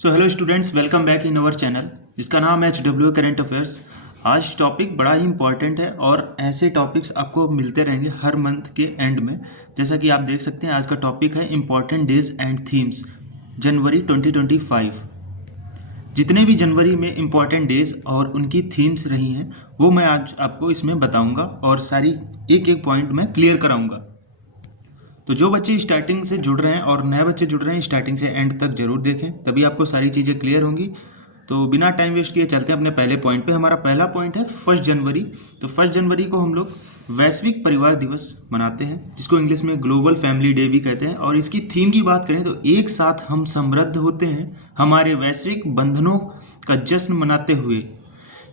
So hello students, welcome back in our channel जिसका नाम है HW करेंट अफेयर्स। आज टॉपिक बड़ा ही इंपॉर्टेंट है और ऐसे टॉपिक्स आपको मिलते रहेंगे हर मंथ के एंड में। जैसा कि आप देख सकते हैं, आज का टॉपिक है इम्पॉर्टेंट डेज एंड थीम्स जनवरी 2025। जितने भी जनवरी में इम्पॉर्टेंट डेज और उनकी थीम्स रही हैं वो मैं आज आपको इसमें बताऊंगा और सारी एक एक पॉइंट में क्लियर कराऊंगा। तो जो बच्चे स्टार्टिंग से जुड़ रहे हैं और नए बच्चे जुड़ रहे हैं, स्टार्टिंग से एंड तक जरूर देखें, तभी आपको सारी चीज़ें क्लियर होंगी। तो बिना टाइम वेस्ट किए चलते हैं अपने पहले पॉइंट पे। हमारा पहला पॉइंट है 1 जनवरी। तो 1 जनवरी को हम लोग वैश्विक परिवार दिवस मनाते हैं, जिसको इंग्लिश में ग्लोबल फैमिली डे भी कहते हैं। और इसकी थीम की बात करें तो एक साथ हम समृद्ध होते हैं, हमारे वैश्विक बंधनों का जश्न मनाते हुए।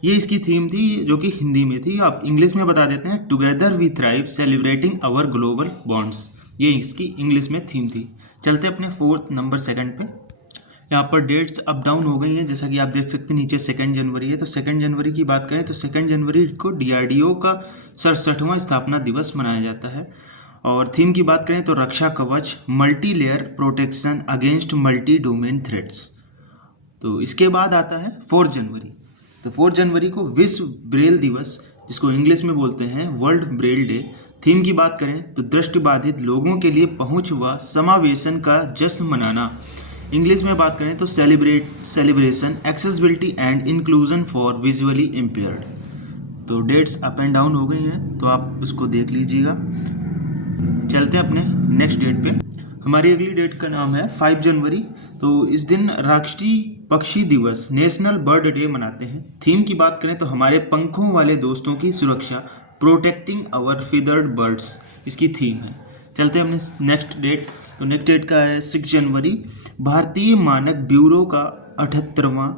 ये इसकी थीम थी, जो कि हिंदी में थी। आप इंग्लिश में बता देते हैं, together we thrive celebrating our global bonds. ये इसकी इंग्लिश में थीम थी। चलते अपने 4th नंबर 2 पे। यहाँ पर डेट्स अप डाउन हो गई हैं, जैसा कि आप देख सकते हैं नीचे 2 जनवरी है। तो 2 जनवरी की बात करें तो 2 जनवरी को DRDO का 67वां स्थापना दिवस मनाया जाता है। और थीम की बात करें तो रक्षा कवच, multi layer protection against multi domain threats. तो इसके बाद आता है 4 जनवरी। तो 4 जनवरी को विश्व ब्रेल दिवस, जिसको इंग्लिश में बोलते हैं वर्ल्ड ब्रेल डे। थीम की बात करें तो दृष्टिबाधित लोगों के लिए पहुंच व समावेशन का जश्न मनाना। इंग्लिश में बात करें तो celebration accessibility and inclusion for visually impaired. तो डेट्स अप एंड डाउन हो गई हैं, तो आप उसको देख लीजिएगा। चलते हैं अपने नेक्स्ट डेट पे। हमारी अगली डेट का नाम है 5 जनवरी। तो इस दिन राष्ट्रीय पक्षी दिवस नेशनल बर्ड डे मनाते हैं। थीम की बात करें तो हमारे पंखों वाले दोस्तों की सुरक्षा, प्रोटेक्टिंग आवर फीदर्ड बर्ड्स, इसकी थीम है। चलते हैं अपने नेक्स्ट डेट। तो नेक्स्ट डेट का है 6 जनवरी, भारतीय मानक ब्यूरो का 78वां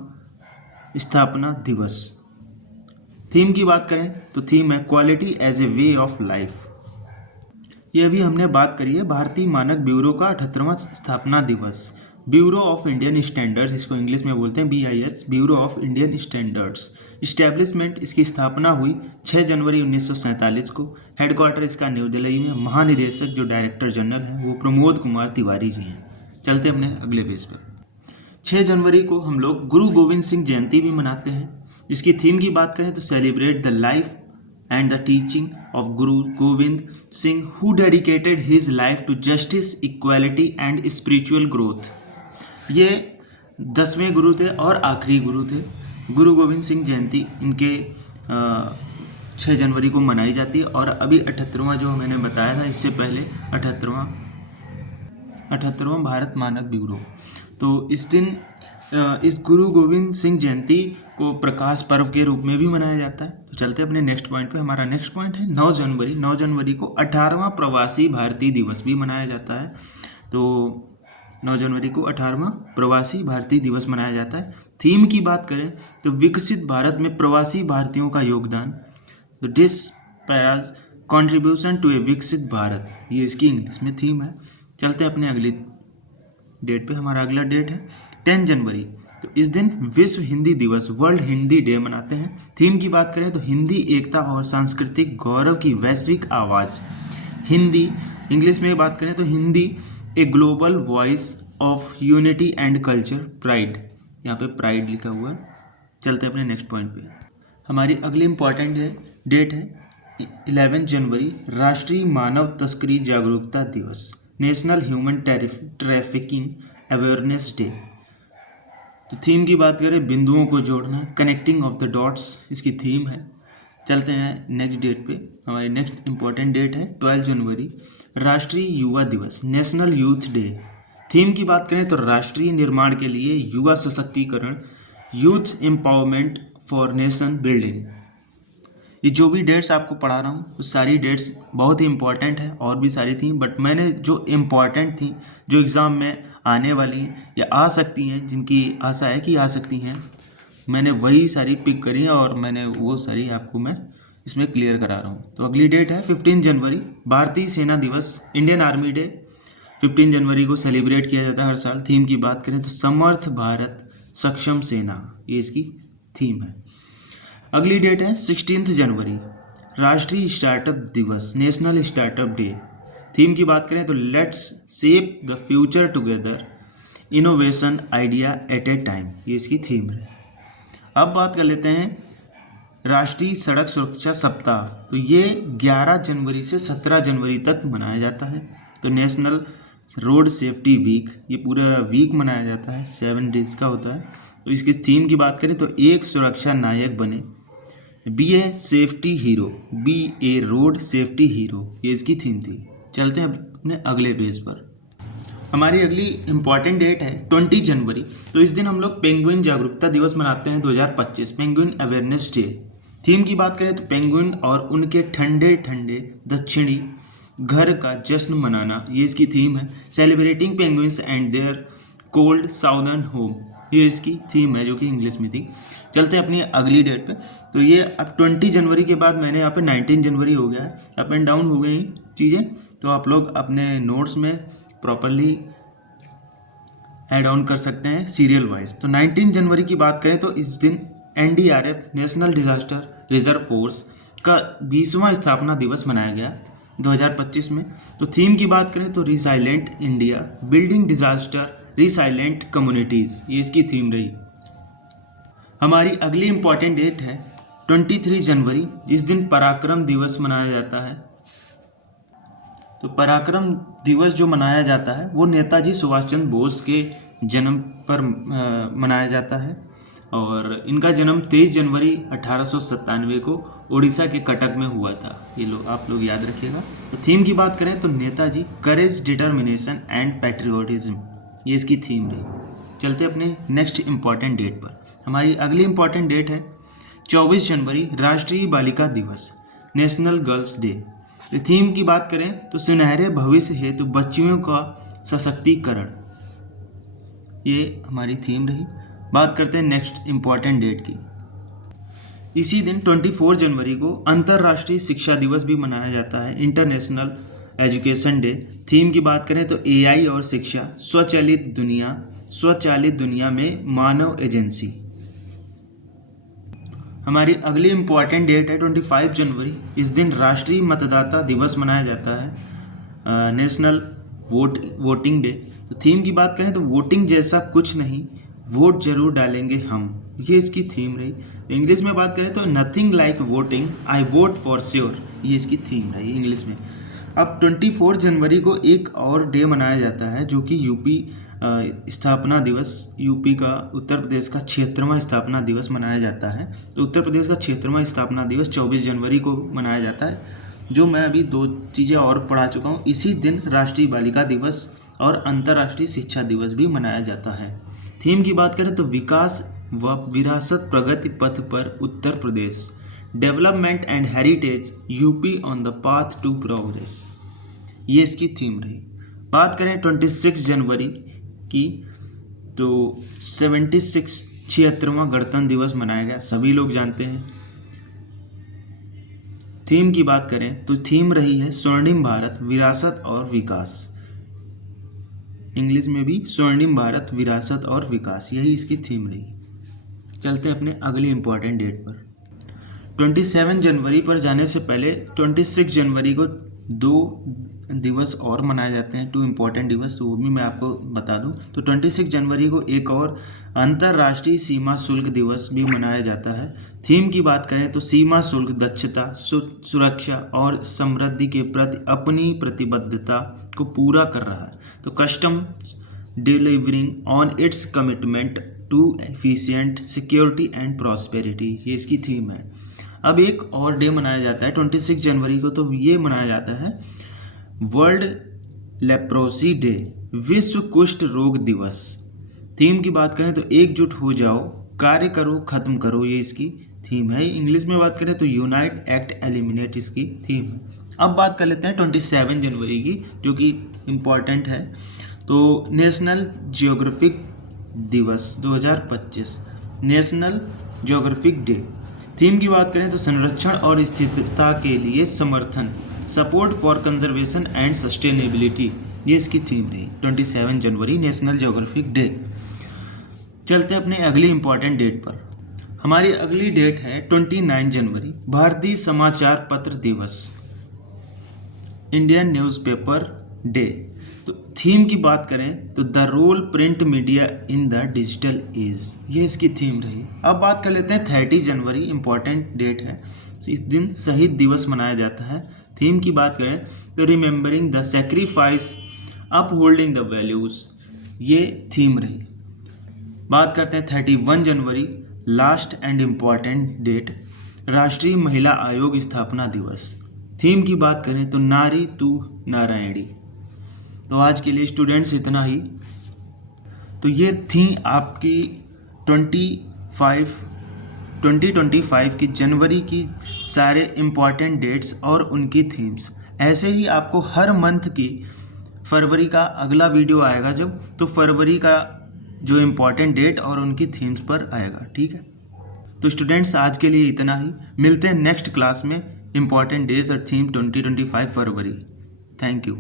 स्थापना दिवस। थीम की बात करें तो थीम है quality as a way of life. ये अभी हमने बात करी है भारतीय मानक ब्यूरो का 78वां स्थापना दिवस। ब्यूरो ऑफ इंडियन स्टैंडर्ड्स, इसको इंग्लिश में बोलते हैं BIS, bureau of Indian standards. Establishment, इसकी स्थापना हुई 6 जनवरी 1947 को। हेडक्वार्टर इसका न्यू दिल्ली में। महानिदेशक जो डायरेक्टर जनरल हैं वो प्रमोद कुमार तिवारी जी हैं। चलते अपने अगले पेज पर। 6 जनवरी को हम लोग गुरु गोविंद सिंह जयंती भी मनाते हैं। इसकी थीम की बात करें तो celebrate the life and the teaching of Guru Gobind Singh, who dedicated his life to justice, equality and spiritual growth। ये 10वें गुरु थे और आखिरी गुरु थे। गुरु गोविंद सिंह जयंती इनके 6 जनवरी को मनाई जाती है। और अभी 78वां जो मैंने बताया था इससे पहले 78वां भारत मानक ब्यूरो। तो इस दिन इस गुरु गोविंद सिंह जयंती को प्रकाश पर्व के रूप में भी मनाया जाता है। तो चलते हैं अपने नेक्स्ट पॉइंट पे। हमारा नेक्स्ट पॉइंट है 9 जनवरी। 9 जनवरी को 18वां प्रवासी भारतीय दिवस भी मनाया जाता है। तो 9 जनवरी को 18वां प्रवासी भारतीय दिवस मनाया जाता है। थीम की बात करें तो विकसित भारत में प्रवासी भारतीयों का योगदान, तो डिस पैराज कॉन्ट्रीब्यूशन टू ए विकसित भारत, ये इसकी इंग्लिश में थीम है। चलते हैं अपने अगली डेट पे। हमारा अगला डेट है 10 जनवरी। तो इस दिन विश्व हिंदी दिवस, वर्ल्ड हिंदी डे मनाते हैं। थीम की बात करें तो हिंदी एकता और सांस्कृतिक गौरव की वैश्विक आवाज़। हिंदी, इंग्लिश में बात करें तो Hindi a global voice of unity and culture pride. यहाँ पे प्राइड लिखा हुआ है। चलते हैं अपने नेक्स्ट पॉइंट पे। हमारी अगली इंपॉर्टेंट डेट है 11 जनवरी, राष्ट्रीय मानव तस्करी जागरूकता दिवस, national human trafficking awareness day. तो थीम की बात करें बिंदुओं को जोड़ना, कनेक्टिंग ऑफ द डॉट्स, इसकी थीम है। चलते हैं नेक्स्ट डेट पे। हमारी नेक्स्ट इंपॉर्टेंट डेट है 12 जनवरी, राष्ट्रीय युवा दिवस, नेशनल यूथ डे। थीम की बात करें तो राष्ट्रीय निर्माण के लिए युवा सशक्तिकरण, youth empowerment for nation building. ये जो भी डेट्स आपको पढ़ा रहा हूँ वो सारी डेट्स बहुत ही इंपॉर्टेंट है, और भी सारी थी, बट मैंने जो इम्पॉर्टेंट थी, जो एग्ज़ाम में आने वाली या आ सकती हैं, जिनकी आशा है कि आ सकती हैं, मैंने वही सारी पिक करी हैं और मैंने वो सारी आपको मैं इसमें क्लियर करा रहा हूँ। तो अगली डेट है 15 जनवरी, भारतीय सेना दिवस, इंडियन आर्मी डे। 15 जनवरी को सेलिब्रेट किया जाता है हर साल। थीम की बात करें तो समर्थ भारत सक्षम सेना, ये इसकी थीम है। अगली डेट है 16 जनवरी, राष्ट्रीय स्टार्टअप दिवस, नेशनल स्टार्टअप डे। थीम की बात करें तो let's shape the future together, innovation idea at A time, ये इसकी थीम है। अब बात कर लेते हैं राष्ट्रीय सड़क सुरक्षा सप्ताह। तो ये 11 जनवरी से 17 जनवरी तक मनाया जाता है। तो नेशनल रोड सेफ्टी वीक, ये पूरा वीक मनाया जाता है, 7 डेज का होता है। तो इसकी थीम की बात करें तो एक सुरक्षा नायक बने, be a safety hero, be a road safety hero, ये इसकी थीम थी। चलते हैं अपने अगले पेज पर। हमारी अगली इम्पॉर्टेंट डेट है 20 जनवरी। तो इस दिन हम लोग पेंगुइन जागरूकता दिवस मनाते हैं 2025, पेंगुइन अवेयरनेस डे। थीम की बात करें तो पेंगुइन और उनके ठंडे ठंडे दक्षिणी घर का जश्न मनाना, ये इसकी थीम है। Celebrating penguins and their cold southern home, ये इसकी थीम है जो कि इंग्लिश में थी। चलते हैं अपनी अगली डेट पे। तो ये अब 20 जनवरी के बाद मैंने यहाँ पे 19 जनवरी हो गया है, अप एंड डाउन हो गई चीज़ें, तो आप लोग अपने नोट्स में प्रॉपरली ऐड ऑन कर सकते हैं सीरियल वाइज। तो 19 जनवरी की बात करें तो इस दिन NDRF national disaster reserve force का 20वां स्थापना दिवस मनाया गया 2025 में। तो थीम की बात करें तो resilient India, building disaster resilient communities, ये इसकी थीम रही। हमारी अगली इंपॉर्टेंट डेट है 23 जनवरी, जिस दिन पराक्रम दिवस मनाया जाता है। तो पराक्रम दिवस जो मनाया जाता है वो नेताजी सुभाष चंद्र बोस के जन्म पर मनाया जाता है, और इनका जन्म 23 जनवरी 1897 को उड़ीसा के कटक में हुआ था। ये लोग आप लोग याद रखिएगा। तो थीम की बात करें तो नेताजी करेज, डिटर्मिनेशन एंड पैट्रियोटिज्म, ये इसकी थीम रही। चलते अपने नेक्स्ट इम्पॉर्टेंट डेट पर। हमारी अगली इम्पॉर्टेंट डेट है 24 जनवरी, राष्ट्रीय बालिका दिवस, नेशनल गर्ल्स डे। थीम की बात करें तो सुनहरे भविष्य हेतु बच्चियों का सशक्तिकरण, ये हमारी थीम रही। बात करते हैं नेक्स्ट इम्पॉर्टेंट डेट की। इसी दिन 24 जनवरी को अंतर्राष्ट्रीय शिक्षा दिवस भी मनाया जाता है, इंटरनेशनल एजुकेशन डे। थीम की बात करें तो AI और शिक्षा, स्वचालित दुनिया में मानव एजेंसी। हमारी अगली इम्पॉर्टेंट डेट है 25 जनवरी। इस दिन राष्ट्रीय मतदाता दिवस मनाया जाता है, नेशनल वोटिंग डे। तो थीम की बात करें तो वोटिंग जैसा कुछ नहीं, वोट जरूर डालेंगे हम, ये इसकी थीम रही। तो इंग्लिश में बात करें तो nothing like voting, I vote for sure, ये इसकी थीम रही इंग्लिश में। अब 24 जनवरी को एक और डे मनाया जाता है जो कि यूपी स्थापना दिवस, यूपी का उत्तर प्रदेश का 76वां स्थापना दिवस मनाया जाता है। तो उत्तर प्रदेश का 76वां स्थापना दिवस 24 जनवरी को मनाया जाता है, जो मैं अभी 2 चीज़ें और पढ़ा चुका हूँ। इसी दिन राष्ट्रीय बालिका दिवस और अंतर्राष्ट्रीय शिक्षा दिवस भी मनाया जाता है। थीम की बात करें तो विकास व विरासत प्रगति पथ पर Uttar Pradesh, development and heritage UP on the path to progress, ये इसकी थीम रही। बात करें 26 जनवरी की, तो 76वां गणतंत्र दिवस मनाया गया, सभी लोग जानते हैं। थीम की बात करें तो थीम रही है स्वर्णिम भारत, विरासत और विकास। इंग्लिश में भी स्वर्णिम भारत, विरासत और विकास, यही इसकी थीम रही। चलते अपने अगली इंपॉर्टेंट डेट पर। 27 जनवरी पर जाने से पहले 26 जनवरी को 2 दिवस और मनाए जाते हैं, 2 इम्पॉर्टेंट दिवस, वो भी मैं आपको बता दूं। तो 26 जनवरी को एक और अंतर्राष्ट्रीय सीमा शुल्क दिवस भी मनाया जाता है। थीम की बात करें तो सीमा शुल्क दक्षता, सुरक्षा और समृद्धि के प्रति अपनी प्रतिबद्धता को पूरा कर रहा है। तो custom delivering on its commitment to efficient security and prosperity, ये इसकी थीम है। अब एक और डे मनाया जाता है 26 जनवरी को, तो ये मनाया जाता है वर्ल्ड लेप्रोसी डे, विश्व कुष्ठ रोग दिवस। थीम की बात करें तो एकजुट हो जाओ, कार्य करो, खत्म करो, ये इसकी थीम है। इंग्लिश में बात करें तो यूनाइट एक्ट एलिमिनेट, इसकी थीम है। अब बात कर लेते हैं 27 जनवरी की, जो कि इम्पॉर्टेंट है। तो नेशनल जियोग्राफिक दिवस 2025, नेशनल जियोग्राफिक डे। थीम की बात करें तो संरक्षण और स्थिरता के लिए समर्थन, support for conservation and sustainability, ये इसकी थीम रही। 27 जनवरी नेशनल जियोग्राफिक डे। चलते अपने अगली इंपॉर्टेंट डेट पर। हमारी अगली डेट है 29 जनवरी, भारतीय समाचार पत्र दिवस, इंडियन न्यूज़पेपर डे। तो थीम की बात करें तो the role print media in the digital age, ये इसकी थीम रही। अब बात कर लेते हैं 30 जनवरी, इंपॉर्टेंट डेट है, इस दिन शहीद दिवस मनाया जाता है। थीम की बात करें तो remembering the sacrifice, upholding the values, ये थीम रही। बात करते हैं 31 जनवरी, लास्ट एंड इम्पॉर्टेंट डेट, राष्ट्रीय महिला आयोग स्थापना दिवस। थीम की बात करें तो नारी तू नारायणी। तो आज के लिए स्टूडेंट्स इतना ही। तो ये थी आपकी 2025 की जनवरी की सारे इम्पॉर्टेंट डेट्स और उनकी थीम्स। ऐसे ही आपको हर मंथ की फरवरी का अगला वीडियो आएगा जब, तो फरवरी का जो इम्पॉर्टेंट डेट और उनकी थीम्स पर आएगा, ठीक है। तो स्टूडेंट्स आज के लिए इतना ही, मिलते हैं नेक्स्ट क्लास में इम्पॉर्टेंट डेज और थीम 2025 फरवरी। Thank you.